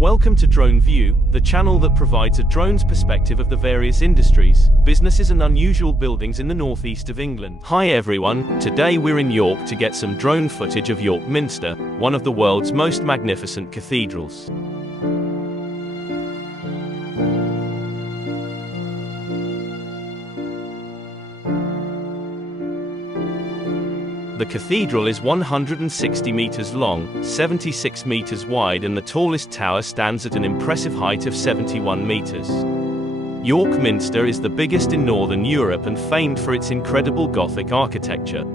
Welcome to Drone View, the channel that provides a drone's perspective of the various industries, businesses and unusual buildings in the northeast of England. Hi everyone, today we're in York to get some drone footage of York Minster, one of the world's most magnificent cathedrals. The cathedral is 160 meters long, 76 meters wide, and the tallest tower stands at an impressive height of 71 meters. York Minster is the biggest in Northern Europe and famed for its incredible Gothic architecture.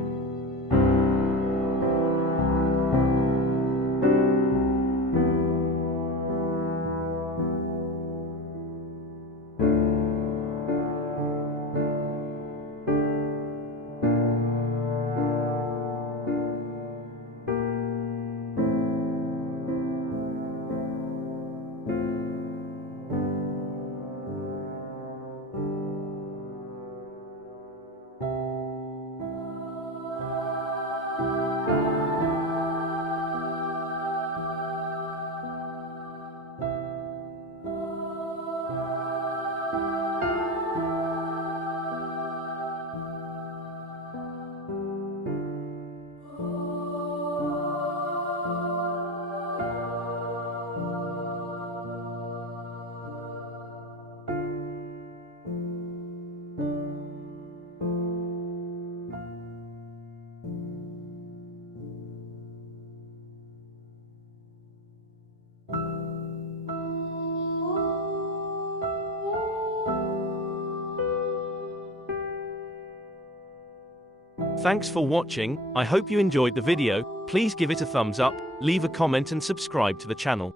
Thanks for watching. I hope you enjoyed the video. Please give it a thumbs up, leave a comment and subscribe to the channel.